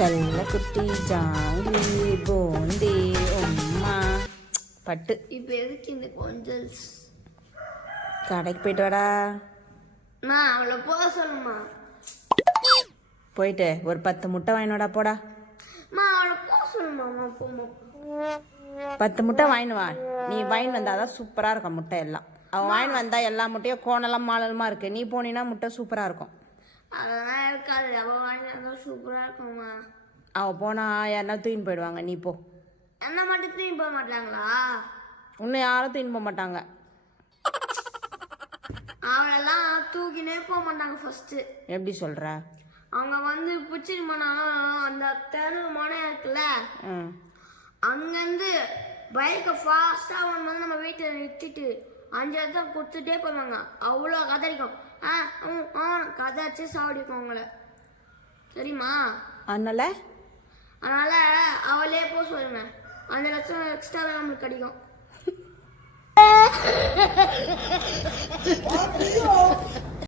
செல்ல குட்டி ஜாங்கி போந்தி உம்மா பட்டு. இப்போ எதுக்கு இந்த கொஞ்சல்ஸ்? கடைக்கு போயிட்டு வாடா. அவளை போக சொல்லுமா. போயிட்டு ஒரு 10 முட்டை வாங்கினோடா போடா. அவளை போக சொல்லுமா. போமா 10 முட்டை வாங்கினு வா. நீ வாங்கிட்டு வந்தாதான் சூப்பராக இருக்கும் முட்டை எல்லாம். அவன் வாங்கிட்டு வந்தா எல்லா முட்டையும் கோணலாம் மாலலமா இருக்கு. நீ போனீன்னா முட்டை சூப்பராக இருக்கும். அதெல்லாம் இருக்காது. அவள் வாங்கிட்டு வந்தா சூப்பராக இருக்கும்மா. அவள் போனா யாருன்னா தூக்கின்னு போயிடுவாங்க. நீ போ. என்ன மட்டும் தூக்கி போக மாட்டாங்களா? இன்னும் யாரும் தூக்கின்னு போக மாட்டாங்க. அவளெல்லாம் தூக்கினே போக மாட்டாங்க. ஃபர்ஸ்ட் எப்படி சொல்ற? அவங்க வந்து பிடிச்சிட்டு போனா அந்த தெரு மனை இருக்குல்ல, அங்கேருந்து பைக்கை ஃபாஸ்ட்டாக அவன் வந்து நம்ம வீட்டில் நிறுத்திட்டு 5 இடத்த கொடுத்துட்டே போவாங்க. அவ்வளோ கதறிக்கும். கதறிச்சு சாவடிக்கும் அவங்கள, தெரியுமா? அதனால அவளே போக சொல்லுங்க. 5 லட்சம் எக்ஸ்ட்ராவே நம்மளுக்கு கிடைக்கும்.